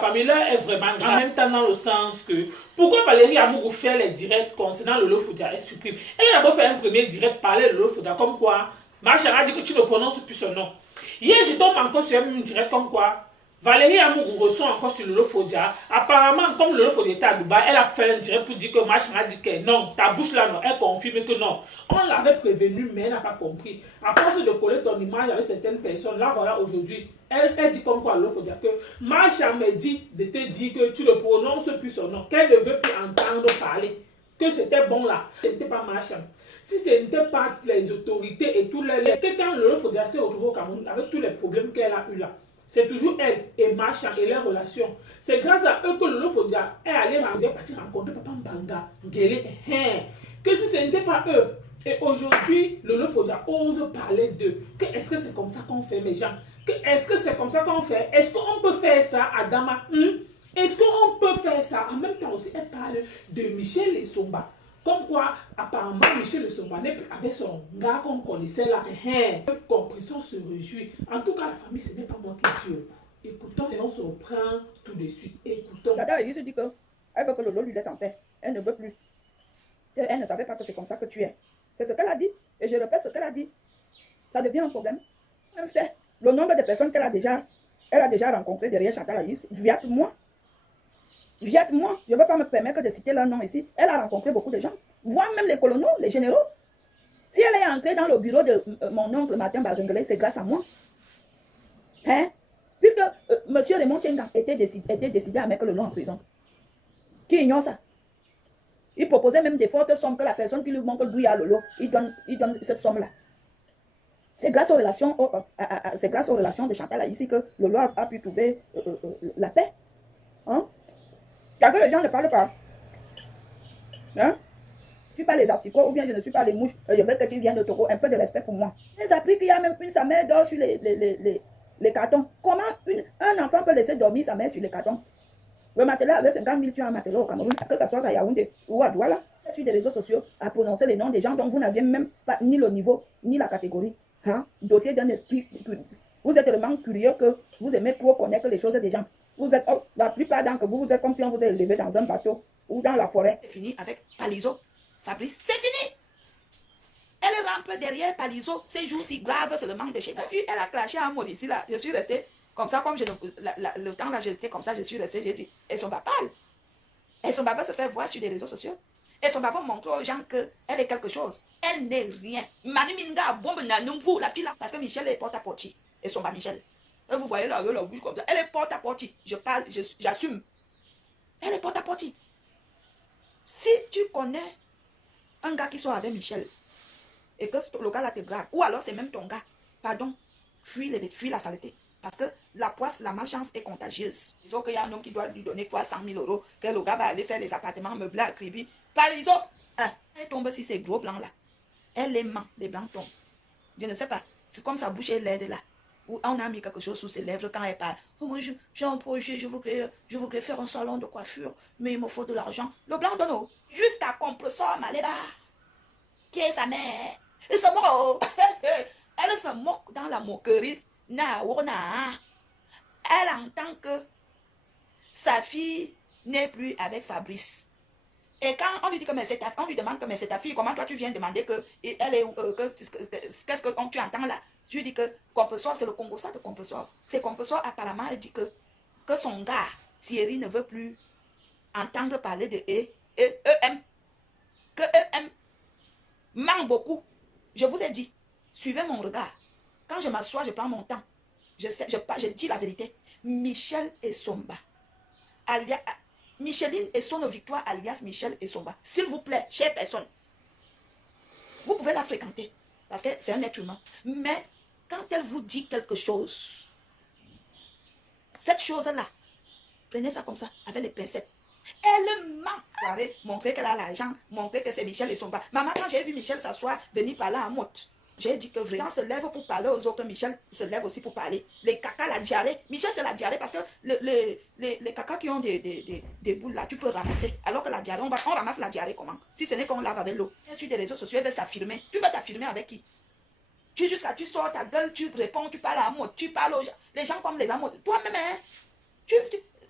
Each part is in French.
la famille là est vraiment grave. En même temps, dans le sens que pourquoi Valérie Amourou fait les directs concernant Lolo Foudia et supprime. Elle a d'abord fait un premier direct parler de Lolo Foudia comme quoi ma chérie a dit que tu ne prononces plus son nom. Hier, je tombe encore sur un direct comme quoi Valérie Amourou reçoit encore sur Lolo Foudia. Apparemment, comme Lolo Foudia était à Dubaï, elle a fait un direct pour dire que ma chérie a dit que non, ta bouche là non, elle confirme que non. On l'avait prévenu, mais elle n'a pas compris. À force de coller ton image avec certaines personnes, là voilà aujourd'hui, elle dit comme quoi Lolo Foudia que ma chérie me dit de te dire que tu ne prononces plus son nom, qu'elle ne veut plus entendre parler. Que c'était bon là, ce n'était pas machin. Si ce n'était pas les autorités et tous les... Que quand Lolo Foudia s'est retrouvé au Cameroun avec tous les problèmes qu'elle a eu là, c'est toujours elle et Machan et leurs relations. C'est grâce à eux que Lolo Foudia est allé partir rencontrer Papa Mbanga, Ngele, que si ce n'était pas eux. Et aujourd'hui, Lolo Foudia ose parler d'eux. Est-ce que c'est comme ça qu'on fait, mes gens? Est-ce que c'est comme ça qu'on fait? Est-ce qu'on peut faire ça à Dama? Est-ce qu'on peut faire ça? En même temps aussi, elle parle de Michel Essomba. Comme quoi, apparemment, Michel Essomba n'est plus avec son gars qu'on connaissait là. Compréhension se réjouit. En tout cas, la famille, ce n'est pas moi qui tue. Écoutons et on se reprend tout de suite. Écoutons. La dame, il se dit qu'elle veut que Lolo lui laisse en paix. Elle ne veut plus. Elle ne savait pas que c'est comme ça que tu es. C'est ce qu'elle a dit. Et je répète ce qu'elle a dit. Ça devient un problème. Elle sait le nombre de personnes qu'elle a déjà rencontrées derrière Chantal Aïs. Viate-moi. Viate-moi. Je ne veux pas me permettre de citer leur nom ici. Elle a rencontré beaucoup de gens. Voire même les colonels, les généraux. Si elle est entrée dans le bureau de mon oncle Martin Balrengelé, c'est grâce à moi. Hein? Puisque M. Raymond Tchenga était décidé à mettre le nom en prison. Qui ignore ça? Il proposait même des fortes sommes que la personne qui lui manque le bouillard Lolo, il donne cette somme-là. C'est grâce aux relations, de Chantal ici que Lolo a pu trouver la paix. Hein? Car que les gens ne parlent pas. Hein? Je ne suis pas les asticots ou bien je ne suis pas les mouches. Je veux que tu viennes de Togo. Un peu de respect pour moi. Ils appris qu'il y a même sa mère dort sur les cartons. Comment un enfant peut laisser dormir sa mère sur les cartons? Le matelas avec 50 000, tu as un matelas au Cameroun, que ce soit à Yaoundé ou à Douala. Sur des réseaux sociaux à prononcer les noms des gens dont vous n'aviez même pas ni le niveau, ni la catégorie. Hein? Doté d'un esprit. Vous êtes tellement curieux que vous aimez trop connaître les choses des gens. Vous êtes, la plupart d'entre vous, vous êtes comme si on vous a élevé dans un bateau ou dans la forêt. C'est fini avec Palizo, Fabrice. C'est fini! Elle rampe derrière Palizo. Ces jours si graves, c'est le manque de chez elle. Puis elle a clashé à Maurice là. Je suis restée comme ça, comme le temps là, j'étais comme ça, je suis restée, j'ai dit, elles sont pas pâles. Elles sont pas se faire voir sur les réseaux sociaux. Elles sont pas montrer aux gens qu'elle est quelque chose. Elle n'est rien. Manu Minga, bombe nanumvu, la fille là, parce que Michel est porte-à-porte. Elles sont pas Michel. Et vous voyez là, la bouche comme ça. Elle est porte-à-porte. Je parle, j'assume. Elle est porte-à-porte. Si tu connais un gars qui sort avec Michel et que le gars là te grave, ou alors c'est même ton gars, pardon, fuis la saleté. Parce que la poisse, la malchance est contagieuse. Ils ont qu'il y a un homme qui doit lui donner 300 000 €, que le gars va aller faire les appartements meublés à Kribi. Pas les autres. Elle tombe sur ces gros blancs là. Elle les ment, les blancs tombent. Je ne sais pas. C'est comme sa bouche est laide là. Ou on a mis quelque chose sous ses lèvres quand elle parle. Oh, moi, j'ai un projet, je voudrais faire un salon de coiffure, mais il me faut de l'argent. Le blanc donne au. Juste à compressor, Maléba. Qui est sa mère? Elle se moque. Elle se moque dans la moquerie. Elle entend que sa fille n'est plus avec Fabrice. Et quand on lui dit que on lui demande que mais c'est ta fille, comment toi tu viens demander que elle est qu'est-ce que tu entends là? Je lui dis que compressor, c'est le Congo-ça de compressor. C'est compressor apparemment, elle dit que son gars, Thierry, ne veut plus entendre parler de EM. Que EM ment beaucoup. Je vous ai dit, suivez mon regard. Quand je m'assois, je prends mon temps. Je dis la vérité. Michel Essomba. Micheline et son victoire alias Michel Essomba. S'il vous plaît, chère personne, vous pouvez la fréquenter parce que c'est un être humain. Mais quand elle vous dit quelque chose, cette chose-là, prenez ça comme ça, avec les pincettes. Elle ment. Montrer qu'elle a l'argent, montrer que c'est Michel Essomba. Maman, quand j'ai vu Michel s'asseoir, venir parler à moi, j'ai dit que vraiment se lève pour parler aux autres, Michel se lève aussi pour parler. Les caca, la diarrhée. Michel, c'est la diarrhée parce que les caca qui ont des boules là, tu peux ramasser. Alors que la diarrhée, on ramasse la diarrhée comment? Si ce n'est qu'on lave avec l'eau. Sur des réseaux sociaux, elle veut s'affirmer. Tu veux t'affirmer avec qui? Tu sors ta gueule, tu réponds, tu parles à moi, tu parles aux gens. Les gens comme les amours. Toi-même, hein?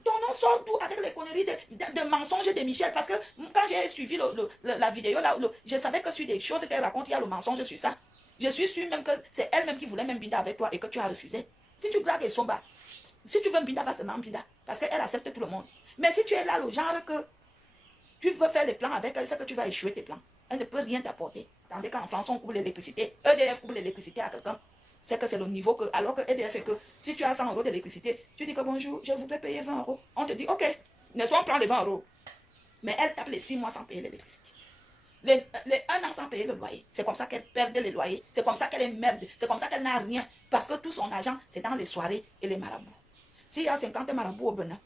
Ton nom sort tout avec les conneries de mensonges de Michel. Parce que quand j'ai suivi la vidéo, là, je savais que sur des choses qu'elle raconte, il y a le mensonge sur ça. Je suis sûre même que c'est elle-même qui voulait même Binda avec toi et que tu as refusé. Si tu dragues Somba, si tu veux Binda, va seulement Binda. Parce qu'elle accepte tout le monde. Mais si tu es là, le genre que tu veux faire les plans avec elle, c'est que tu vas échouer tes plans. Elle ne peut rien t'apporter. Tandis qu'en France, on coupe l'électricité. EDF coupe l'électricité à quelqu'un. C'est que c'est le niveau que... Alors que EDF fait que si tu as 100 euros d'électricité, tu dis que bonjour, je voudrais payer 20 euros. On te dit, ok, n'est-ce pas, on prend les 20 euros. Mais elle tape les 6 mois sans payer l'électricité. Les 1 an sans payer le loyer. C'est comme ça qu'elle perdait les loyers. C'est comme ça qu'elle est merde. C'est comme ça qu'elle n'a rien. Parce que tout son argent, c'est dans les soirées et les marabouts. S'il y a 50 marabouts au Bénin,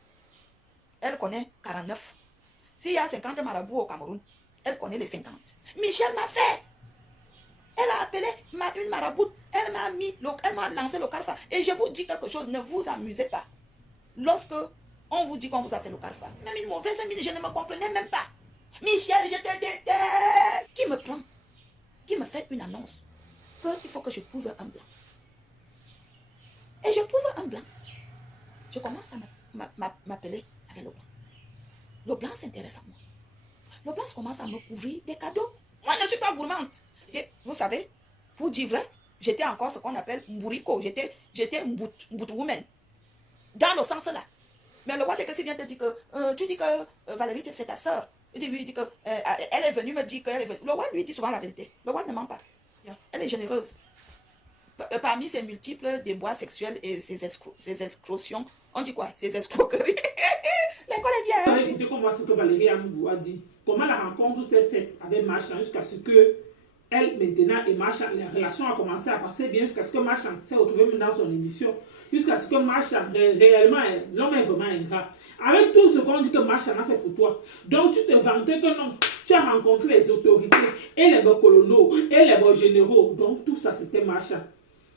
elle connaît 49. S'il y a 50 marabouts au Cameroun, elle connaît les 50. Michel m'a fait. Elle a appelé une maraboute. Elle m'a lancé le carfa. Et je vous dis quelque chose, ne vous amusez pas. Lorsque on vous dit qu'on vous a fait le carfa, même une mauvaise amie, je ne me comprenais même pas. Michel, je te déteste. Qui me prend, qui me fait une annonce qu'il faut que je trouve un blanc. Et je trouve un blanc. Je commence à m'appeler avec le blanc. Le blanc s'intéresse à moi. Le blanc commence à me couvrir des cadeaux. Moi, je ne suis pas gourmande. Et vous savez, pour dire vrai, j'étais encore ce qu'on appelle mbouriko. J'étais mbout woman. Dans le sens là. Mais le roi de Kessi vient te dire que tu dis que Valérie, c'est ta soeur. Il dit que elle est venue me dire qu'elle est venue. Le roi lui dit souvent la vérité. Le roi ne ment pas. Elle est généreuse. Parmi ses multiples déboires sexuels et ses escrotions, on dit quoi? Ses escroqueries. L'école est bien. Écoutez comment ce que Valérie Amou a dit. Comment la rencontre s'est faite avec Marchand jusqu'à ce que elle, maintenant, et Marchand, les relations ont commencé à passer bien jusqu'à ce que Marchand s'est retrouvé dans son émission. Jusqu'à ce que Marchand, réellement, l'homme est vraiment ingrat. Avec tout ce qu'on dit que Marchand a fait pour toi. Donc, tu te vantais que non, tu as rencontré les autorités, et les beaux colonaux, et les beaux généraux. Donc, tout ça, c'était Marchand.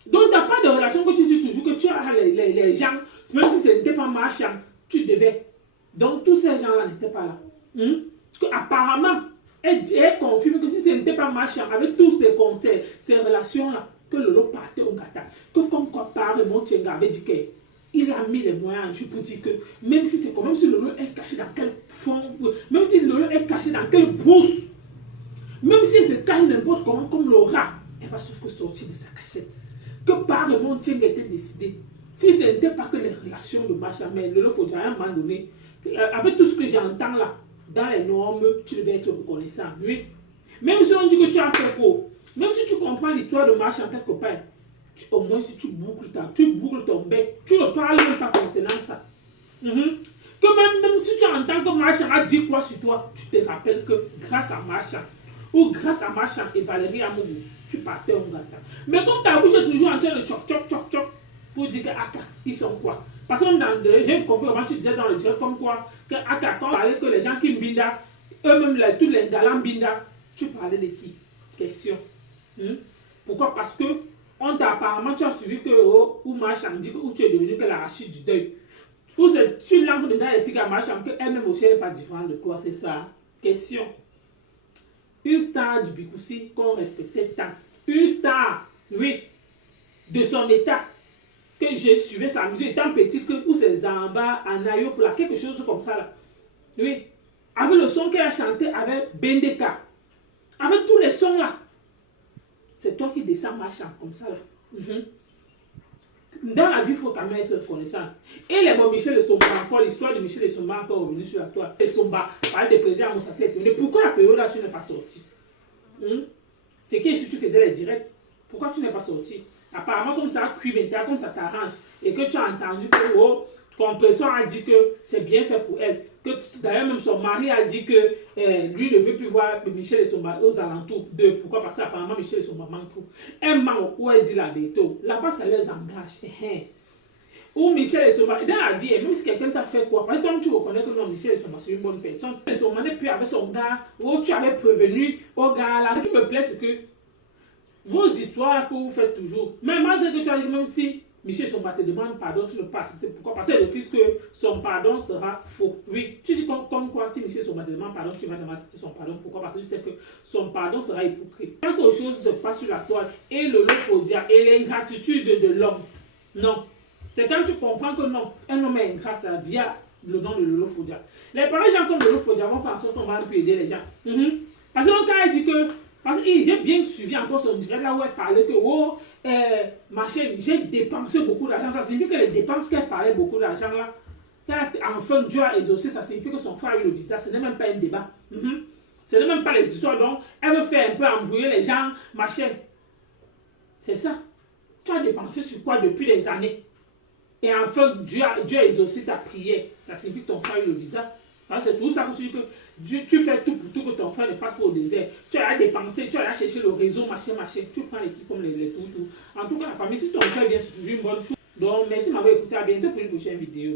Donc, tu n'as pas de relation que tu dis toujours que tu as les gens, même si ce n'était pas Marchand, tu devais. Donc, tous ces gens-là n'étaient pas là. Parce qu'apparemment, elle confirme que si ce n'était pas Marchand, avec tous ces compteurs, ces relations-là, que Lolo partait au Gata, que comme quoi par Montchenga avait dit qu'il a mis les moyens en jeu pour dire que même si c'est comme, même si Lolo est caché dans quel fond, même si Lolo est caché dans quelle brousse, même si elle se cache n'importe comment, comme le rat, elle va sauf que sortir de sa cachette. Que par Montchenga était décidé. Si ce n'était pas que les relations de Marchand, mais Lolo faudrait à un moment donné, avec tout ce que j'entends là, dans les normes, tu devais être reconnaissant. Oui. Même si on dit que tu as fait faux, même si tu comprends l'histoire de Marchand quelque part, au moins si tu boucles ton bec, tu ne parles même pas concernant ça. Que même si tu entends que Marchand a dit quoi sur toi, tu te rappelles que grâce à Marchand, ou grâce à Marchand et Valérie Amougou, tu partais au Gata. Mais comme ta bouche est toujours en train de choc pour dire que Aka, ils sont quoi? Parce que même j'ai compris comment tu disais dans le direct comme quoi, que Aka, quand on parlait que les gens qui mbinda, eux-mêmes, tous les galants mbinda, tu parlais de qui? Question. Pourquoi? Parce que apparemment tu as suivi que ou Marchand dit que tu es devenu que l'arachide du deuil. Ou tu lances dedans et puis à Marchand qu'elle-même aussi n'est pas différente de toi, c'est ça. Question. Une star du Bikoussi qu'on respectait tant. Une star, oui, de son état. Que je suivais sa musique étant petite, que, ou ses Zamba, Anayo, quelque chose comme ça là. Oui. Avec le son qu'elle a chanté avec Bendeka. Avec tous les sons là. C'est toi qui descends Marchand comme ça là. Dans la vie, il faut quand même être reconnaissant. Et les bons Michel de Somba, encore l'histoire de Michel de Somba encore revenue sur la toile. Et Somba, parler de président à Moussata. Mais pourquoi la période là tu n'es pas sorti? C'est que si tu faisais les directs, pourquoi tu n'es pas sorti? Apparemment, comme ça a cuit maintenant, comme ça t'arrange, et que tu as entendu que Compression a dit que c'est bien fait pour elle. Que d'ailleurs, même son mari a dit que lui ne veut plus voir Michel et Somba aux alentours de. Pourquoi? Parce qu'apparemment, Michel et Somba manquent trop. Elle manque où elle dit la vérité. Là-bas, ça les engage. Ou Michel et Somba, dans la vie, même si quelqu'un t'a fait quoi, par exemple, tu reconnais que non, Michel et Somba, c'est une bonne personne. Et Somba n'est plus avec son gars, ou tu avais prévenu au gars là. Ce qui me plaît, c'est que vos histoires que vous faites toujours, mais malgré que tu as dit, même si Michel Somba te demande pardon, tu ne peux pas accepter. Pourquoi? Parce que c'est le fils que son pardon sera faux. Oui, tu dis comme quoi, si Michel Somba te demande pardon, tu ne vas jamais accepter son pardon. Pourquoi? Parce que tu sais que son pardon sera hypocrite. Quelque chose se passe sur la toile et le lophodia et l'ingratitude de l'homme. Non. C'est quand tu comprends que non, un homme est ingrat, ça vient le nom de Lolo Fodia. Les pareils gens comme Lolo Fodia vont faire en sorte qu'on va un peu aider les gens. Parce que quand elle dit que, parce que j'ai bien suivi encore son direct là où elle parlait que, oh, ma chérie, j'ai dépensé beaucoup d'argent. Ça signifie que les dépenses qu'elle parlait beaucoup d'argent là, enfin Dieu a exaucé, ça signifie que son frère a eu le visa. Ce n'est même pas un débat. Ce n'est même pas les histoires. Donc, elle veut faire un peu embrouiller les gens, ma chérie. C'est ça. Tu as dépensé sur quoi depuis des années? Et enfin, Dieu a exaucé ta prière. Ça signifie que ton frère a eu le visa. C'est tout ça que tu dis que tu fais tout pour tout que ton frère ne passe pas au désert. Tu as dépensé, tu as cherché le réseau, machin. Tu prends l'équipe comme les tout. En tout cas, la famille, si ton frère vient, c'est toujours une bonne chose. Donc, merci de m'avoir écouté. À bientôt pour une prochaine vidéo.